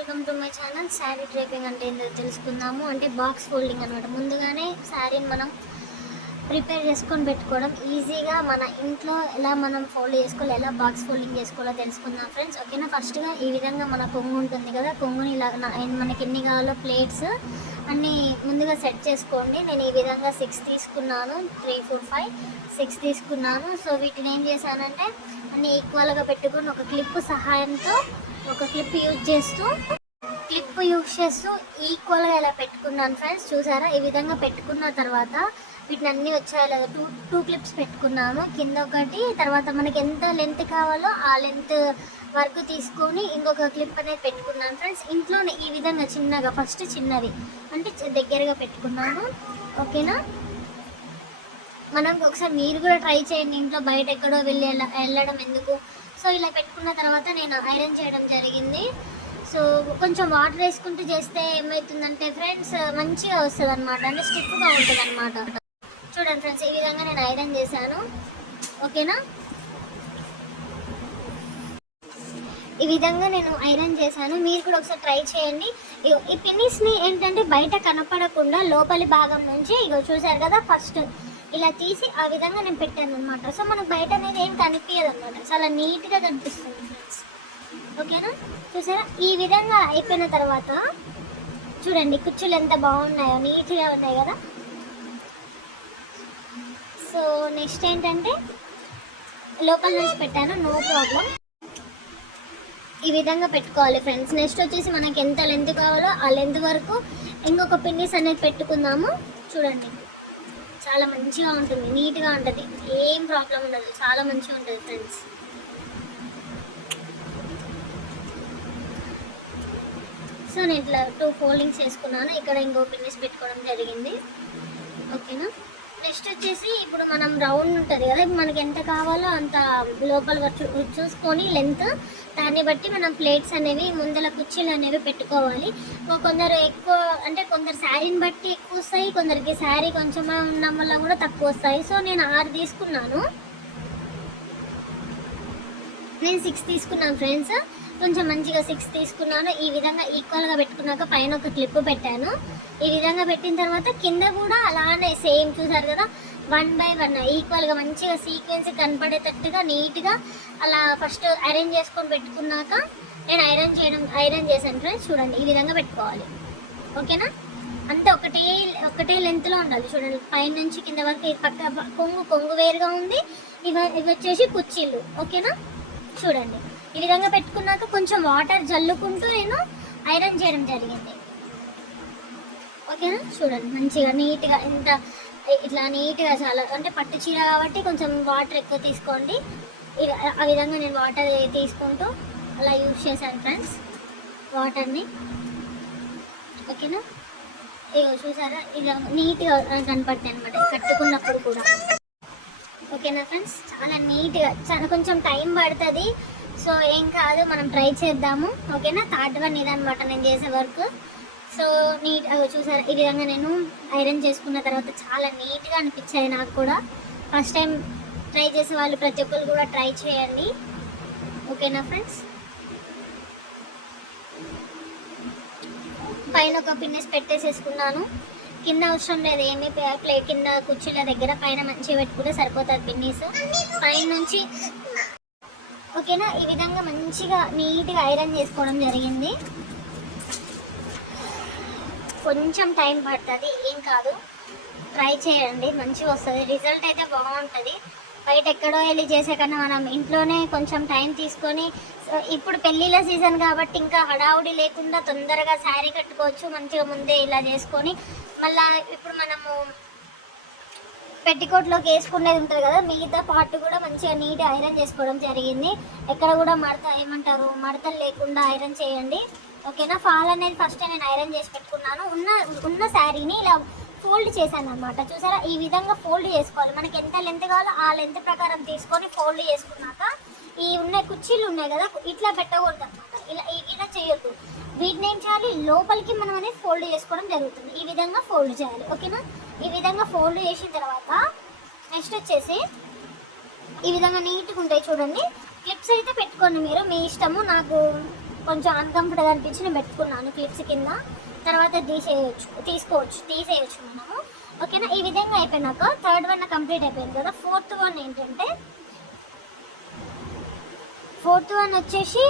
Welcome to my channel. Sari draping అంటే ఏంటో తెలుసుకుందాము. అంటే బాక్స్ ఫోల్డింగ్ అనమాట ముందుగానే శారీని మనం ప్రిపేర్ చేసుకొని పెట్టుకోవడం ఈజీగా మన ఇంట్లో ఎలా మనం ఫోల్డ్ చేసుకోవాలి ఎలా బాక్స్ ఫోల్డింగ్ చేసుకోవాలో తెలుసుకుందాం ఫ్రెండ్స్. ఓకేనా ఫస్ట్గా ఈ విధంగా మన కొంగు ఉంటుంది కదా కొంగుని ఇలా మనకి ఎన్ని కావాలో ప్లేట్స్ అన్నీ ముందుగా సెట్ చేసుకోండి. నేను ఈ విధంగా సిక్స్ తీసుకున్నాను త్రీ ఫోర్ ఫైవ్ సిక్స్ తీసుకున్నాను. సో వీటిని ఏం చేశానంటే అన్ని ఈక్వల్గా పెట్టుకొని ఒక క్లిప్ సహాయంతో ఒక క్లిప్ యూజ్ చేస్తూ క్లిప్ యూజ్ చేస్తూ ఈక్వల్గా ఇలా పెట్టుకున్నాను ఫ్రెండ్స్ చూసారా? ఈ విధంగా పెట్టుకున్న తర్వాత వీటిని అన్నీ వచ్చాయి. లేదా టూ టూ క్లిప్స్ పెట్టుకున్నాను. కింద ఒకటి తర్వాత మనకి ఎంత లెంత్ కావాలో ఆ లెంత్ వరకు తీసుకొని ఇంకొక క్లిప్ అనేది పెట్టుకున్నాను ఫ్రెండ్స్ ఇంట్లోనే ఈ విధంగా చిన్నగా ఫస్ట్ చిన్నది. అంటే దగ్గరగా పెట్టుకున్నాను. ఓకేనా? మనం ఒకసారి మీరు కూడా ట్రై చేయండి. ఇంట్లో బయట ఎక్కడో వెళ్ళి వెళ్ళడం ఎందుకు? సో ఇలా పెట్టుకున్న తర్వాత నేను ఐరన్ చేయడం జరిగింది. సో కొంచెం వాటర్ వేసుకుంటూ చేస్తే ఏమవుతుందంటే ఫ్రెండ్స్ మంచిగా వస్తుంది అనమాట అంటే స్టిఫ్గా ఉంటుంది అనమాట చూడండి ఫ్రెండ్స్ ఈ విధంగా నేను ఐరన్ చేశాను. ఓకేనా? ఈ విధంగా నేను ఐరన్ చేశాను. మీరు కూడా ఒకసారి ట్రై చేయండి. ఈ పిన్నిస్ని ఏంటంటే బయట కనపడకుండా లోపలి భాగం నుంచి ఇగో చూసారు కదా ఫస్ట్ ఇలా తీసి ఆ విధంగా నేను పెట్టాను అనమాట సో మనకు బయట అనేది ఏం కనిపించదు అనమాట చాలా నీట్గా కనిపిస్తుంది ఫ్రెండ్స్. ఓకేనా? చూసారా? ఈ విధంగా అయిపోయిన తర్వాత చూడండి కుచ్చులు ఎంత బాగున్నాయో నీట్గా ఉన్నాయి కదా? సో నెక్స్ట్ ఏంటంటే లోపల నుంచి పెట్టాను నో ప్రాబ్లం. ఈ విధంగా పెట్టుకోవాలి ఫ్రెండ్స్. నెక్స్ట్ వచ్చేసి మనకి ఎంత లెంత్ కావాలో ఆ లెంత్ వరకు ఇంకొక పిన్నిస్ అనేది పెట్టుకుందాము. చూడండి. చాలా మంచిగా ఉంటుంది నీట్గా ఉంటుంది. ఏం ప్రాబ్లం ఉండదు చాలా మంచిగా ఉంటుంది ఫ్రెండ్స్ సో నేను ఇట్లా టూ ఫోల్డింగ్స్ వేసుకున్నాను ఇక్కడ ఇంకో పిన్నిస్ పెట్టుకోవడం జరిగింది. ఓకేనా నెక్స్ట్ వచ్చేసి ఇప్పుడు మనం రౌండ్ ఉంటుంది కదా మనకి ఎంత కావాలో అంత లోపల చూసుకొని లెంత్ దాన్ని బట్టి మనం ప్లేట్స్ అనేవి ముందల కుర్చీలు అనేవి పెట్టుకోవాలి. కొందరు ఎక్కువ అంటే కొందరు శారీని బట్టి ఎక్కువ వస్తాయి కొందరికి శారీ కొంచెం ఉన్న వల్ల కూడా తక్కువ వస్తాయి. సో నేను ఆరు తీసుకున్నాను. నేను సిక్స్ తీసుకున్నాను ఫ్రెండ్స్. కొంచెం మంచిగా సిక్స్ తీసుకున్నాను. ఈ విధంగా ఈక్వల్గా పెట్టుకున్నాక పైన ఒక క్లిప్ పెట్టాను. ఈ విధంగా పెట్టిన తర్వాత కింద కూడా అలానే సేమ్ చూసారు కదా? వన్ బై వన్ ఈక్వల్గా మంచిగా సీక్వెన్స్ కనపడేటట్టుగా నీట్గా అలా ఫస్ట్ అరేంజ్ చేసుకొని పెట్టుకున్నాక నేను ఐరన్ చేయడం ఐరన్ చేశాను ఫ్రెండ్స్ చూడండి ఈ విధంగా పెట్టుకోవాలి. ఓకేనా అంతే ఒకటే ఒకటే లెంత్లో ఉండాలి. చూడండి పైన నుంచి కింద వరకు ఇది పక్క కొంగు కొంగు వేరుగా ఉంది. ఇవి ఇవి వచ్చేసి కుర్చీలు. ఓకేనా చూడండి. ఈ విధంగా పెట్టుకున్నాక కొంచెం వాటర్ జల్లుకుంటూ నేను ఐరన్ చేయడం జరిగింది. ఓకేనా? చూడండి మంచిగా నీట్గా ఇంత ఇట్లా నీట్గా చాలా అంటే పట్టు చీర కాబట్టి కొంచెం వాటర్ ఎక్కువ తీసుకోండి. ఆ విధంగా నేను వాటర్ తీసుకుంటూ అలా యూజ్ చేశాను ఫ్రెండ్స్ వాటర్ని. ఓకేనా? ఇగో చూసారా? ఇలా నీట్గా కనపడతాయి అనమాట కట్టుకున్నప్పుడు కూడా. ఓకేనా ఫ్రెండ్స్? చాలా నీట్గా చాలా కొంచెం టైం పడుతుంది. సో ఏం కాదు మనం ట్రై చేద్దాము. ఓకేనా? థర్డ్ వన్ ఇదనమాట నేను చేసే వర్క్ సో నీట్ చూసారు? ఈ విధంగా నేను ఐరన్ చేసుకున్న తర్వాత చాలా నీట్గా అనిపించాయి నాకు కూడా. ఫస్ట్ టైం ట్రై చేసే వాళ్ళు ప్రతి ఒక్కరు కూడా ట్రై చేయండి. ఓకేనా ఫ్రెండ్స్ పైన ఒక పిన్నెస్ పెట్టేసేసుకున్నాను. కింద అవసరం లేదు ఏమి ప్లేట్ కింద కుర్చీల దగ్గర పైన మంచిగా పెట్టుకుంటే సరిపోతుంది పిన్నీస్ పైన నుంచి ఓకేనా? ఈ విధంగా మంచిగా నీట్గా ఐరన్ చేసుకోవడం జరిగింది. కొంచెం టైం పడుతుంది ఏం కాదు. ట్రై చేయండి మంచిగా వస్తుంది. రిజల్ట్ అయితే బాగుంటుంది. బయట ఎక్కడో వెళ్ళి చేసే కన్నా మనం ఇంట్లోనే కొంచెం టైం తీసుకొని ఇప్పుడు పెళ్ళిళ్ళ సీజన్ కాబట్టి ఇంకా హడావుడి లేకుండా తొందరగా శారీ కట్టుకోవచ్చు మంచిగా ముందే ఇలా చేసుకొని. మళ్ళీ ఇప్పుడు మనము పెట్టికోట్లోకి వేసుకునేది ఉంటుంది కదా మిగతా పార్ట్ కూడా మంచిగా నీట్ ఐరన్ చేసుకోవడం జరిగింది. ఎక్కడ కూడా మడత ఏమంటారు మడతలు లేకుండా ఐరన్ చేయండి. ఓకేనా ఫాల్ అనేది ఫస్ట్ నేను ఐరన్ చేసి పెట్టుకున్నాను. ఉన్న ఉన్న శారీని ఇలా ఫోల్డ్ చేశాను అనమాట చూసారా? ఈ విధంగా ఫోల్డ్ చేసుకోవాలి. మనకి ఎంత లెంత్ కావాలో ఆ లెంత్ ప్రకారం తీసుకొని ఫోల్డ్ చేసుకున్నాక ఈ ఉన్న కుర్చీలు ఉన్నాయి కదా ఇట్లా పెట్టకూడదు అనమాట ఇలా ఇలా చేయొద్దు. వీటిని ఏం చేయాలి? లోపలికి మనం అనేది ఫోల్డ్ చేసుకోవడం జరుగుతుంది. ఈ విధంగా ఫోల్డ్ చేయాలి. ఓకేనా ఈ విధంగా ఫోల్డ్ చేసిన తర్వాత నెక్స్ట్ వచ్చేసి ఈ విధంగా నీట్గా ఉంటాయి చూడండి. క్లిప్స్ అయితే పెట్టుకోండి మీరు. మీ ఇష్టము నాకు కొంచెం అన్కంఫర్టబుల్ అనిపించి నేను పెట్టుకున్నాను క్లిప్స్ కింద. తర్వాత తీసేయచ్చు తీసుకోవచ్చు తీసేయచ్చు మనము. ఓకేనా? ఈ విధంగా అయిపోయినాక థర్డ్ వన్ కంప్లీట్ అయిపోయింది కదా. ఫోర్త్ వన్ ఏంటంటే ఫోర్త్ వన్ వచ్చేసి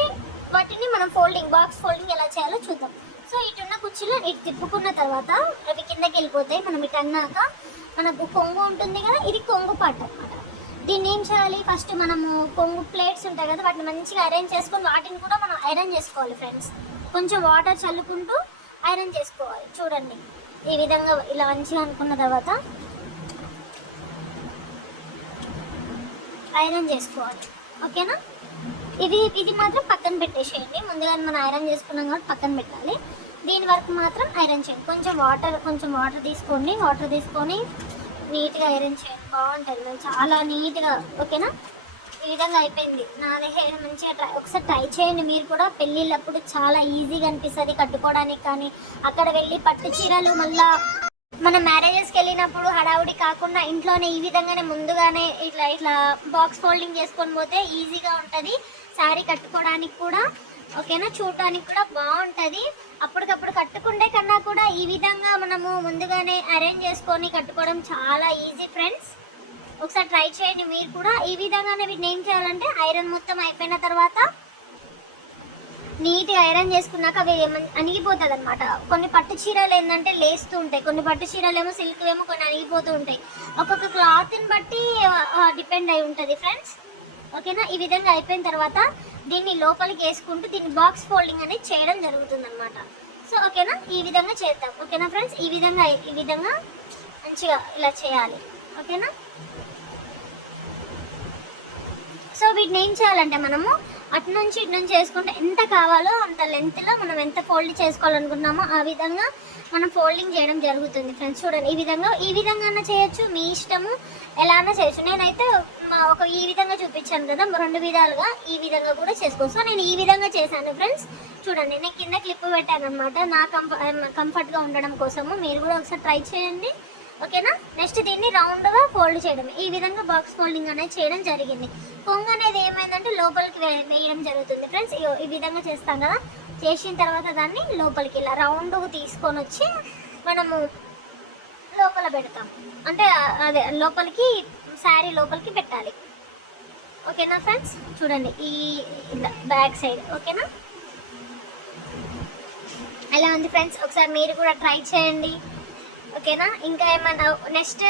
వాటిని మనం ఫోల్డింగ్ బాక్స్ ఫోల్డింగ్ ఎలా చేయాలో చూద్దాం. సో ఇటున్న కుర్చీలో ఇటు తిప్పుకున్న తర్వాత అవి కిందకి వెళ్ళిపోతాయి. మనం ఇటు అన్నాక మనకు కొంగు ఉంటుంది కదా ఇది కొంగు పాట అనమాట దీన్ని ఏం చేయాలి? ఫస్ట్ మనము కొంగు ప్లేట్స్ ఉంటాయి కదా వాటిని మంచిగా అరేంజ్ చేసుకొని వాటిని కూడా మనం ఐరన్ చేసుకోవాలి ఫ్రెండ్స్ కొంచెం వాటర్ చల్లుకుంటూ ఐరన్ చేసుకోవాలి. చూడండి. ఈ విధంగా ఇలా మంచిగా అనుకున్న తర్వాత ఐరన్ చేసుకోవాలి. ఓకేనా ఇది ఇది మాత్రం పక్కన పెట్టేసేయండి. ముందుగా మనం ఐరన్ చేసుకున్నాం కాబట్టి పక్కన పెట్టాలి. దీని వరకు మాత్రం ఐరన్ చేయండి. కొంచెం వాటర్ కొంచెం వాటర్ తీసుకోండి. వాటర్ తీసుకొని నీట్గా ఐరన్ చేయండి. బాగుంటుంది. మేము చాలా నీట్గా ఓకేనా? ఈ విధంగా అయిపోయింది. నాది హెయిర్ మంచిగా ట్రై ఒకసారి ట్రై చేయండి మీరు కూడా. పెళ్ళిళ్ళప్పుడు చాలా ఈజీగా అనిపిస్తుంది. కట్టుకోవడానికి కానీ అక్కడ వెళ్ళి పట్టు చీరలు మళ్ళీ మనం మ్యారేజెస్కి వెళ్ళినప్పుడు హడావుడి కాకుండా ఇంట్లోనే ఈ విధంగానే ముందుగానే ఇట్లా ఇట్లా బాక్స్ ఫోల్డింగ్ చేసుకొని పోతే ఈజీగా ఉంటుంది. శారీ కట్టుకోవడానికి కూడా ఓకేనా? చూడటానికి కూడా బాగుంటుంది. అప్పటికప్పుడు కట్టుకుంటే కన్నా కూడా ఈ విధంగా మనము ముందుగానే అరేంజ్ చేసుకొని కట్టుకోవడం చాలా ఈజీ ఫ్రెండ్స్ ఒకసారి ట్రై చేయండి మీరు కూడా. ఈ విధంగానే వీటిని ఏం చేయాలంటే ఐరన్ మొత్తం అయిపోయిన తర్వాత నీట్గా ఐరన్ చేసుకున్నాక అవి అణిగిపోతుంది అనమాట కొన్ని పట్టు చీరలు ఏంటంటే లేస్తూ ఉంటాయి. కొన్ని పట్టు చీరలు ఏమో సిల్క్ ఏమో కొన్ని అణిగిపోతూ ఉంటాయి. ఒక్కొక్క క్లాత్ని బట్టి డిపెండ్ అయి ఉంటుంది ఫ్రెండ్స్. ఓకేనా? ఈ విధంగా అయిపోయిన తర్వాత దీన్ని లోపలికి వేసుకుంటూ దీన్ని బాక్స్ ఫోల్డింగ్ అనేది చేయడం జరుగుతుంది అనమాట సో ఓకేనా? ఈ విధంగా చేద్దాం. ఓకేనా ఫ్రెండ్స్? ఈ విధంగా ఈ విధంగా మంచిగా ఇలా చేయాలి. ఓకేనా? సో వీటిని ఏం చేయాలంటే మనము అటు నుంచి ఇటు నుంచి చేసుకుంటే ఎంత కావాలో అంత లెంత్లో మనం ఎంత ఫోల్డ్ చేసుకోవాలనుకున్నామో ఆ విధంగా మనం ఫోల్డింగ్ చేయడం జరుగుతుంది ఫ్రెండ్స్ చూడండి ఈ విధంగా ఈ విధంగా చేయొచ్చు? మీ ఇష్టము ఎలానో చేయొచ్చు? నేనైతే మా ఒక ఈ విధంగా చూపించాను కదా రెండు విధాలుగా ఈ విధంగా కూడా చేసుకోవచ్చు. సో నేను ఈ విధంగా చేశాను ఫ్రెండ్స్ చూడండి నేను కింద క్లిప్ పెట్టాను అనమాట నా కంఫ కంఫర్ట్గా ఉండడం కోసము మీరు కూడా ఒకసారి ట్రై చేయండి. ఓకేనా? నెక్స్ట్ దీన్ని రౌండ్గా ఫోల్డ్ చేయడం. ఈ విధంగా బాక్స్ ఫోల్డింగ్ అనేది చేయడం జరిగింది. కొంగు అనేది ఏమైందంటే లోపలికి వే- వేయడం జరుగుతుంది. ఫ్రెండ్స్ ఈ విధంగా చేస్తాం కదా? చేసిన తర్వాత దాన్ని లోపలికి ఇలా రౌండ్ తీసుకొని వచ్చి మనము లోపల పెడతాం. అంటే అదే లోపలికి శారీ లోపలికి పెట్టాలి. ఓకేనా ఫ్రెండ్స్ చూడండి ఈ బ్యాక్ సైడ్ ఓకేనా? ఎలా ఉంది ఫ్రెండ్స్ ఒకసారి మీరు కూడా ట్రై చేయండి. ఓకేనా? ఇంకా ఏమన్నా నెక్స్ట్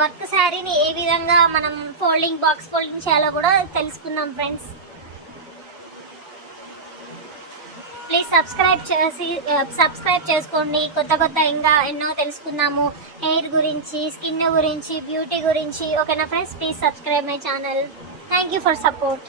వర్క్ శారీని ఏ విధంగా మనం ఫోల్డింగ్ బాక్స్ ఫోల్డింగ్ చేయాలో కూడా తెలుసుకుందాం ఫ్రెండ్స్. ప్లీజ్ సబ్స్క్రైబ్ చేసి సబ్స్క్రైబ్ చేసుకోండి. కొత్త కొత్త ఇంకా ఎన్నో తెలుసుకుందాము. హెయిర్ గురించి స్కిన్ గురించి బ్యూటీ గురించి. ఓకేనా friends? Please subscribe my channel. Thank you for support.